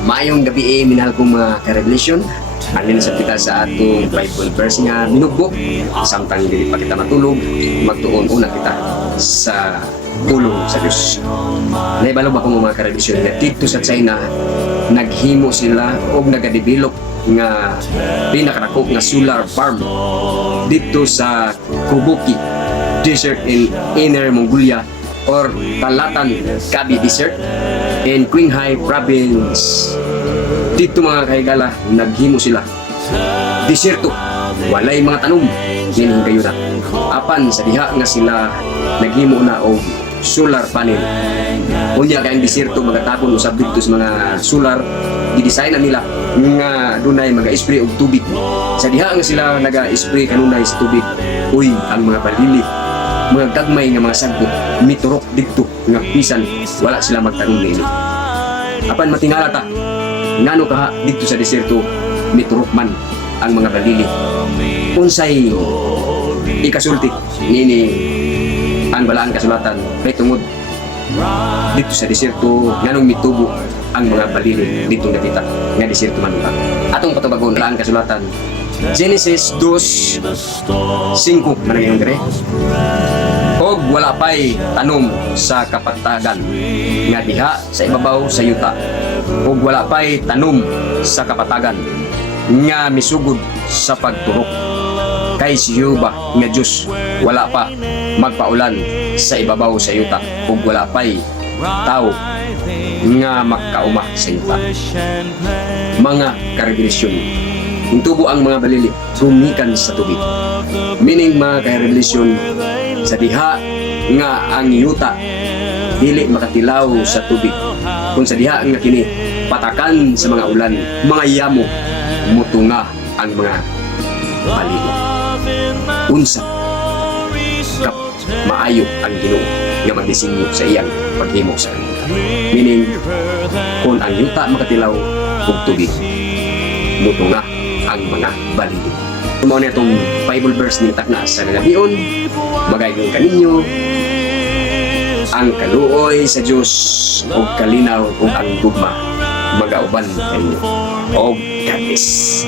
Mayong gabi minahal kong mga ka-revelation. Alin sa kita sa atong Bible verse nga minugbo. Samtang dili pa kita matulog, magtuon una kita sa tulong sa Diyos. Naibalo ba kong mga ka-revelation nga dito sa China, naghimo sila o nagadevelop nga pinakanakop nga solar farm dito sa Kubuki Desert in Inner Mongolia or Talatan Kabi Desert in Qinghai Province. Dito mga kahigala, naghimo sila desierto, walay mga tanom, kining kayo na apan sa diha nga sila naghimo na og solar panel. Unya kay ang desierto magatapon usab dito sa mga solar, gidesign na nila nga dunay maga-spray og tubig. Sa diha nga sila naga-spray kanunay sa tubig, uy ang mga balili, mga gagmay nga mga sagpo miturok dito nga bisan wala sila magtanong niini. Apan matingala ta ngano kaha dito sa desierto miturok man ang mga balili. Unsay ikasulti nini ang balaan kasulatan kay tungod dito sa desierto nganong mitubo ang mga balili dito nakita nga desierto man ba. Atong patubagon balaan kasulatan Genesis 2:5 manayong dire. Og wala pa'y tanom sa kapatagan nga diha sa ibabaw sa yuta. Og wala pa'y tanom sa kapatagan nga misugod sa pagturok. Kay si Jehova nga Diyos wala pa magpaulan sa ibabaw sa yuta. Og wala pa'y tao nga magkauma sa yuta. Mga ka-revelasyon, intubo ang mga balili gumikan sa tubig. Meaning mga ka-revelasyon, sa diha nga ang yuta dili makatilaw sa tubig. Kung sa diha nga kini patakan sa mga ulan, mga yamo mutunga ang mga balili. Unsa kap maayo ang Ginoo nga magdisenyo sa iyang paghimo sa yuta. Meaning kung ang yuta makatilaw og tubig, mutunga ang mga balili. Mao na itong Bible verse ni takna sa nagabion, magayon kaninyo ang kaluoy sa Dios o kalinaw o ang gugma magauban kayo. O God bless.